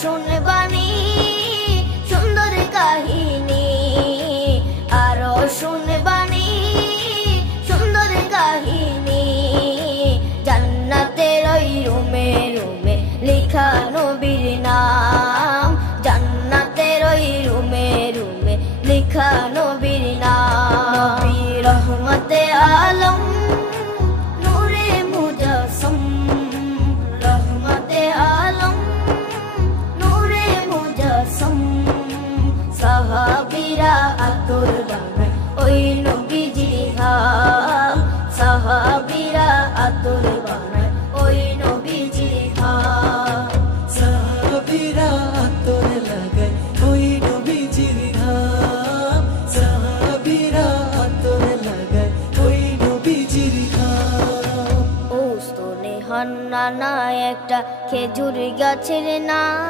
শুনবানি সুন্দর কাহিনী, আরো শুনবানি সুন্দর কাহিনী। জান্নাতের ওই রুমে রুমে লেখা নবীর নাম, জান্নাতের ওই রুমে রুমে লেখা নবীর নাম। নবী রহমতে আলম নূরে মুজাসসম, রহমতে আলম নূরে মুজাসসম। সাহাবীরা আতর বানায় ওই নবীজির ঘাম, সাহাবীরা আতর বানায় ওই নবীজির ঘাম। সাহাবীরা আতর লাগায় ওই নবীজির ঘাম, সাহাবীরা আতর লাগায় ওই নবীজির ঘাম। ও স্তনে হান্নানা একটা খেজুর গাছের নাম।